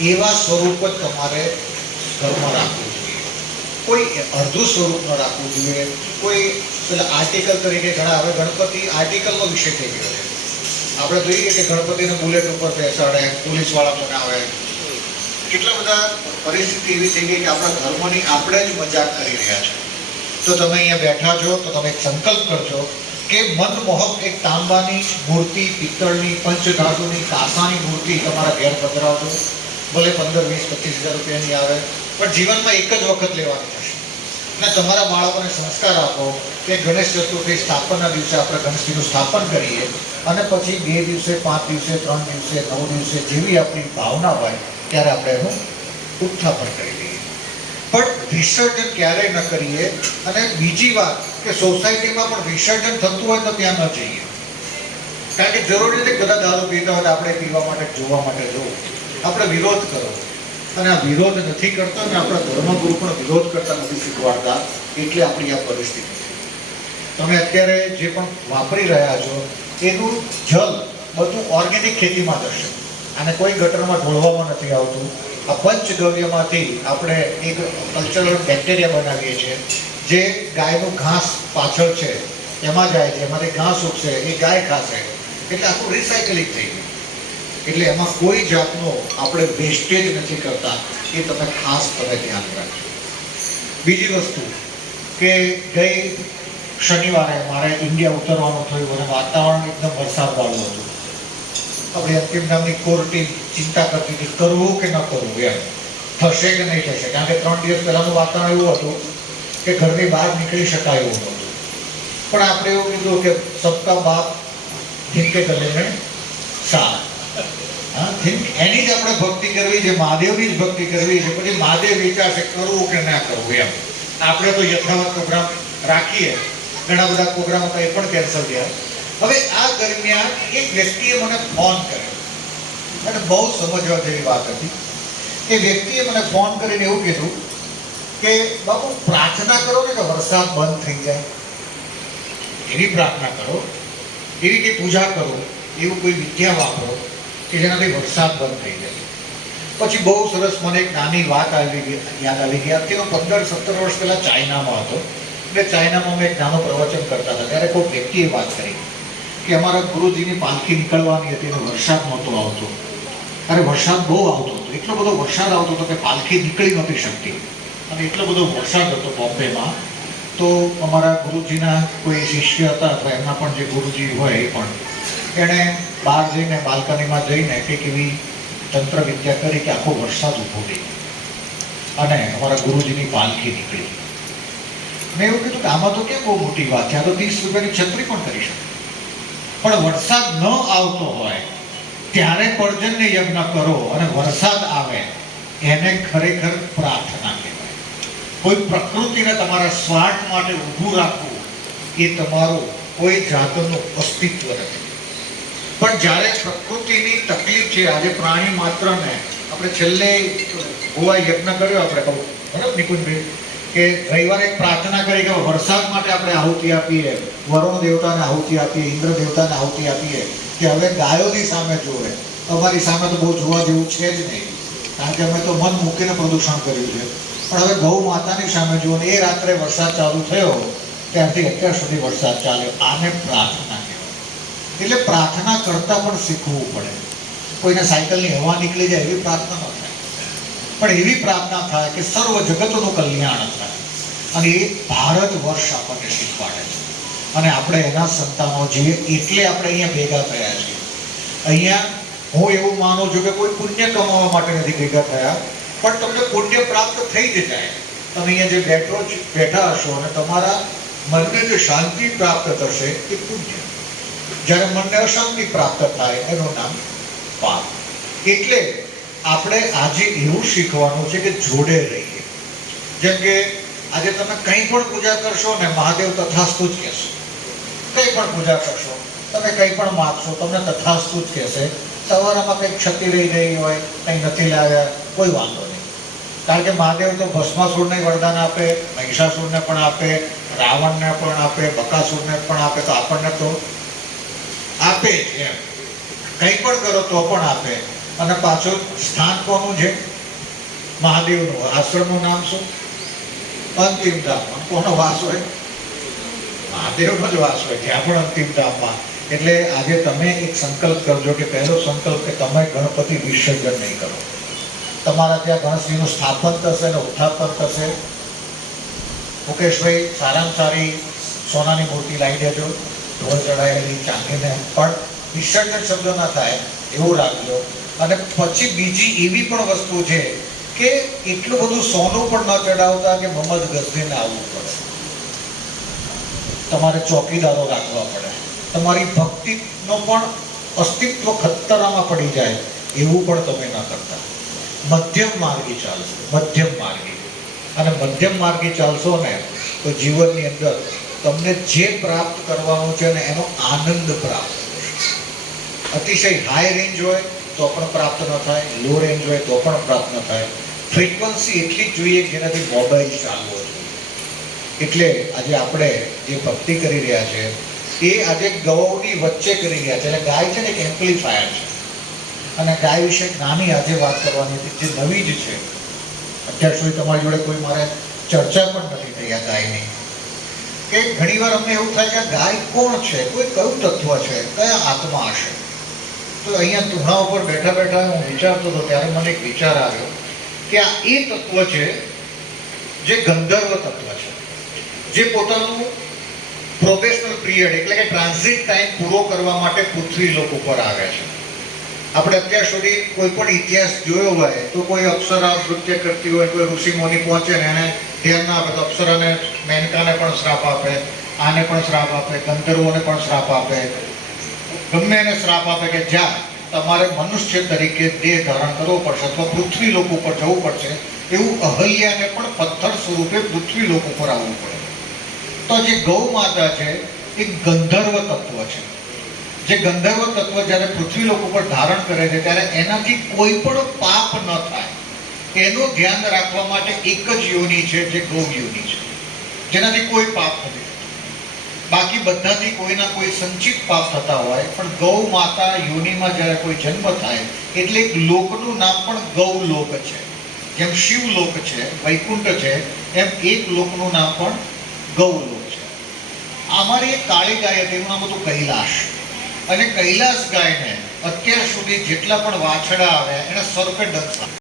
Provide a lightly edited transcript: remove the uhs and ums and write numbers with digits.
એવા સ્વરૂપ જ તમારે ઘરમાં રાખવું જોઈએ. કોઈ અડધું સ્વરૂપ ન રાખવું જોઈએ. કોઈ પેલા આર્ટિકલ તરીકે ઘણા, હવે ગણપતિ આર્ટિકલનો વિષય થઈ ગયો છે. આપણે જોઈએ કે ગણપતિને બુલેટ ઉપર બેસાડે, પોલીસવાળા બનાવે. કેટલા બધા પરિસ્થિતિ એવી થઈ ગઈ કે આપણા ધર્મની આપણે જ મજાક કરી રહ્યા છે. તો તમે અહીંયા બેઠા છો તો તમે એક સંકલ્પ કરજો કે મનમોહક એક તાંબાની મૂર્તિ, પિત્તળની, પંચધાતુની, કાંસાની મૂર્તિ તમારા ઘેર પધરાવજો. ભલે 15, 20, 25,000 રૂપિયાની આવે, પણ જીવનમાં એક જ વખત લેવાની થશે. અને તમારા બાળકોને સંસ્કાર આપો કે ગણેશ ચતુર્થી સ્થાપનના દિવસે આપણે ગણેશજીનું સ્થાપન કરીએ અને પછી 2 દિવસે, 5 દિવસે, 3 દિવસે, 9 દિવસે જેવી આપણી ભાવના હોય ત્યારે આપણે એનું ઉત્થાપન કરી લઈએ. પણ વિસર્જન ક્યારેય ન કરીએ. અને બીજી વાત કે સોસાયટીમાં પણ વિસર્જન થતું હોય તો ત્યાં ન જઈએ. કારણ કે જરૂરી નથી બધા દારૂ પીતા હોય આપણે પીવા માટે, જોવા માટે જવું. આપણે વિરોધ કરો. અને આ વિરોધ નથી કરતા અને આપણા ધર્મગુરુ પણ વિરોધ કરતા નથી શીખવાડતા. એટલે આપણી આ પરિસ્થિતિ છે. તમે અત્યારે જે પણ વાપરી રહ્યા છો એનું જલ બધું ઓર્ગેનિક ખેતીમાં જશે. અને કોઈ ગટરમાં ઢોળવામાં નથી આવતું. આ પંચગવ્યમાંથી આપણે એક કલ્ચરલ બેક્ટેરિયા બનાવીએ છીએ જે ગાયનું ઘાસ પાછળ છે એમાં જાય છે, એમાંથી ઘાસ ઉગશે, એ ગાય ખાશે. એટલે આખું રિસાયકલિંગ થઈ ગયું. એટલે એમાં કોઈ જાતનો આપણે વેસ્ટેજ નથી કરતા. એ તમે ખાસ ધ્યાન રાખજો. બીજી વસ્તુ કે ગઈ શનિવારે મારે ઇન્ડિયા ઉતરવાનું થયું અને વાતાવરણ એકદમ વરસાદવાળું હતું. આપણે અંતિમ નામની કોર ટીમ ચિંતા કરતી હતી કરવું કે ન કરવું, એમ થશે કે નહીં થશે. કારણ કે 3 દિવસ પહેલાનું વાતાવરણ એવું હતું કે ઘરની બહાર નીકળી શકાય એવું નહોતું. પણ આપણે એવું કીધું કે સબકા બાપ જિનકે ગલે મેં સાર. એની જ આપણે ભક્તિ કરવી છે, મહાદેવની જ ભક્તિ કરવી છે. પછી મહાદેવ વિચારશે કરવું કે ના કરવું એમ. આપણે તો યથાવત પ્રોગ્રામ રાખીએ. ઘણા બધા પ્રોગ્રામો તો એ પણ કેન્સલ થયા. હવે આ દરમિયાન એક વ્યક્તિએ મને ફોન કર્યો અને બહુ સમજવા જેવી વાત હતી. એ વ્યક્તિએ મને ફોન કરીને એવું કીધું કે બાપુ પ્રાર્થના કરો ને કે વરસાદ બંધ થઈ જાય. એવી પ્રાર્થના કરો, એવી કે પૂજા કરો, એવું કોઈ વિદ્યા વાપરો કે જેનાથી વરસાદ બંધ થઈ જાય. પછી બહુ સરસ મને એક નાની વાત યાદ આવી ગઈ. આજથી 15-17 વર્ષ પહેલા ચાઇનામાં હતો. એટલે ચાઇનામાં મેં એક નાનો પ્રવચન કરતા હતા. ત્યારે કોઈ વ્યક્તિએ વાત કરી કે અમારા ગુરુજીની પાલખી નીકળવાની હતી અને વરસાદ નહોતો આવતો. અરે વરસાદ બહુ આવતો હતો. એટલો બધો વરસાદ આવતો હતો કે પાલખી નીકળી નહોતી શકતી. અને એટલો બધો વરસાદ હતો બોમ્બેમાં. તો અમારા ગુરુજીના કોઈ શિષ્ય હતા અથવા એમના પણ જે ગુરુજી હોય એ પણ, એણે બહાર જઈને બાલ્કનીમાં જઈને કંઈક એવી તંત્ર વિદ્યા કરી કે આખો વરસાદ ઊભો થઈ અને અમારા ગુરુજીની પાલખી નીકળી. મેં એવું કીધું કે આમાં તો કેમ બહુ મોટી વાત છે, આ તો 30 રૂપિયાની છત્રી પણ કરી શકે. પણ વરસાદ ન આવતો હોય ત્યારે પર્જન્ય યજ્ઞ કરો અને વરસાદ આવે એને ખરેખર પ્રાર્થના કહેવાય. કોઈ પ્રકૃતિને તમારા સ્વાર્થ માટે ઊભું રાખવું એ તમારું કોઈ જાતનું અસ્તિત્વ નથી. પણ જ્યારે પ્રકૃતિની તકલીફ છે, આજે પ્રાણી માત્રને આપણે છેલ્લે ગોવા યજ્ઞ કર્યો, આપણે કહું બરાબર નિકુંજભાઈ, કે રવિવારે એક પ્રાર્થના કરી કે વરસાદ માટે આપણે આહુતિ આપીએ, વરુણ દેવતાને આહુતિ આપીએ, ઇન્દ્ર દેવતાને આહુતિ આપીએ કે હવે ગાયોની સામે જોવે. અમારી સામે તો બહુ જોવા જેવું છે જ નહીં, કારણ કે અમે તો મન મૂકીને પ્રદૂષણ કર્યું છે. પણ હવે ગૌ માતાની સામે જુઓ ને એ રાત્રે વરસાદ ચાલુ થયો ત્યારથી અત્યાર સુધી વરસાદ ચાલ્યો. આને પ્રાર્થના કહેવાય. એટલે પ્રાર્થના કરતાં પણ શીખવું પડે. કોઈને સાયકલની હવા નીકળી જાય એવી પ્રાર્થના ન થાય, પણ એવી પ્રાર્થના થાય કે સર્વ જગતનું કલ્યાણ થાય. અને એ ભારત વર્ષ આપણને શીખવાડે છે. અને આપણે એના સંતાનો છીએ એટલે આપણે અહીંયા ભેગા થયા છીએ. અહીંયા હું એવું માનું છું કે કોઈ પુણ્ય કમાવા માટે નથી ભેગા થયા, પણ તમને પુણ્ય પ્રાપ્ત થઈ જ જાય. તમે અહીંયા જે બેઠા હશો અને તમારા મનને જે શાંતિ પ્રાપ્ત થશે એ પુણ્ય. જ્યારે મનને અશાંતિ પ્રાપ્ત થાય એનું નામ પાપ. એટલે આપણે આજે એવું શીખવાનું છે કે જોડે રહીએ. જેમ કે આજે તમે કંઈ પણ પૂજા કરશો ને મહાદેવ તથાસ્તુ જ કહેશો. કંઈ પણ પૂજા કરશો, તમે કંઈ પણ માગશો, તમને તથાસ્તુ જ કહેશે. સવારમાં કંઈક ક્ષતિ રહી ગઈ હોય, કંઈ નથી લાવ્યા, કોઈ વાંધો નહીં. કારણ કે મહાદેવ તો ભસ્માસુરને વરદાન આપે, મહિષાસુરને પણ આપે, રાવણને પણ આપે, બકાસુરને પણ આપે, તો આપણને તો આપે જ એમ. કંઈ પણ કરો તો પણ આપે. અને પાછું સ્થાન કોનું છે? મહાદેવનું. આશ્રમનું નામ શું? અંતિમ ધામ. કોનો વાસ હોય? મહાદેવનો જ વાસ હોય ત્યાં પણ અંતિમ ધામમાં. એટલે આજે તમે એક સંકલ્પ કરજો કે પહેલો સંકલ્પ કે તમે ગણપતિ વિસર્જન નહીં કરો. તમારા ત્યાં ગણેશજીનું સ્થાપન થશે ને ઉત્થાપન થશે. મુકેશભાઈ, સારામાં સારી સોનાની મૂર્તિ લાવી દેજો, ઢોળ ચડાયેલી ચાંદીને, પણ વિસર્જન શબ્દ ના થાય એવું રાખજો. અને પછી બીજી એવી પણ વસ્તુ છે કે એટલું બધું સોનું પણ ન ચડાવતા કે મમદ ગસડીને આવવું પડે. તમારે ચોકીદારો રાખવા પડે. તમારી ભક્તિનો પણ અસ્તિત્વ ખતરામાં પડી જાય એવું પણ તમે ન કરતા. મધ્યમ માર્ગી ચાલશો, મધ્યમ માર્ગી. અને મધ્યમ માર્ગી ચાલશો ને તો જીવનની અંદર તમને જે પ્રાપ્ત કરવાનું છે ને એનો આનંદ પ્રાપ્ત થશે. અતિશય હાઈ રેન્જ હોય તો પણ પ્રાપ્ત ન થાય, લો રેન્જ હોય તો પણ પ્રાપ્ત ન થાય. ફ્રીક્વન્સી એટલી જ જોઈએ જેનાથી મોબાઈલ ચાલવો જોઈએ. એટલે આજે આપણે જે ભક્તિ કરી રહ્યા છે એ આજે ગૌની વચ્ચે કરી રહ્યા છે. એટલે ગાય છે ને એક એમ્પ્લીફાયર છે. અને ગાય વિશે નાની આજે વાત કરવાની હતી જે નવી જ છે. અત્યાર સુધી તમારી જોડે કોઈ મારે ચર્ચા પણ નથી થઈ આ ગાયની. કે ઘણીવાર અમને એવું થાય કે ગાય કોણ છે, કોઈ કયું તત્વ છે, કયા આત્મા હશે. તો અહીંયા ધૂણા ઉપર બેઠા બેઠા હું વિચારતો હતો ત્યારે મને એક વિચાર આવ્યો કે આ એ તત્વ છે જે ગંધર્વ તત્વ છે, જે પોતાનું પ્રોબેશનલ પિરિયડ એટલે કે ટ્રાન્ઝિટ ટાઈમ પૂરો કરવા માટે પૃથ્વી લોક ઉપર આવે છે. આપણે અત્યાર સુધી કોઈ પણ ઇતિહાસ જોયો હોય તો કોઈ અપ્સરા નૃત્ય કરતી હોય, કોઈ ઋષિ મુનિ પહોંચે ને એને ધ્યાન ના આપે તો અપ્સરાને, મેનકાને પણ શ્રાપ આપે, આને પણ શ્રાપ આપે, ગંધર્વોને પણ શ્રાપ આપે, ગમે એને શ્રાપ આપે કે જ્યાં તમારે મનુષ્ય તરીકે દેહ ધારણ કરવો પડશે અથવા પૃથ્વી લોક ઉપર જવું પડશે. એવું અહલ્યાને પણ પથ્થર સ્વરૂપે પૃથ્વી લોક ઉપર આવવું પડે. તો જે ગૌ માતા છે એ ગંધર્વ તત્વ છે. જે ગંધર્વ તત્વ જ્યારે પૃથ્વી લોક ઉપર ધારણ કરે છે ત્યારે એનાથી કોઈ પણ પાપ ન થાય એનું ધ્યાન રાખવા માટે એક જ યોનિ છે જે ગૌ યોનિ છે, જેનાથી કોઈ પાપ નથી. બાકી બધાથી કોઈના કોઈ સંચિત પાપ થતા હોય, પણ ગૌ માતા યોનિમાં જ્યારે કોઈ જન્મ થાય એટલે એક લોકનું નામ પણ ગૌ લોક છે. જેમ શિવ લોક છે, વૈકુંઠ છે, એમ એક લોકનું નામ પણ ગૌ લોક છે. અમારી એક કાળી ગાય હતી, એનું નામ હતું કૈલાશ. અને કૈલાસ ગાયને અત્યાર સુધી જેટલા પણ વાછડા આવ્યા એને સર્પે ડંખ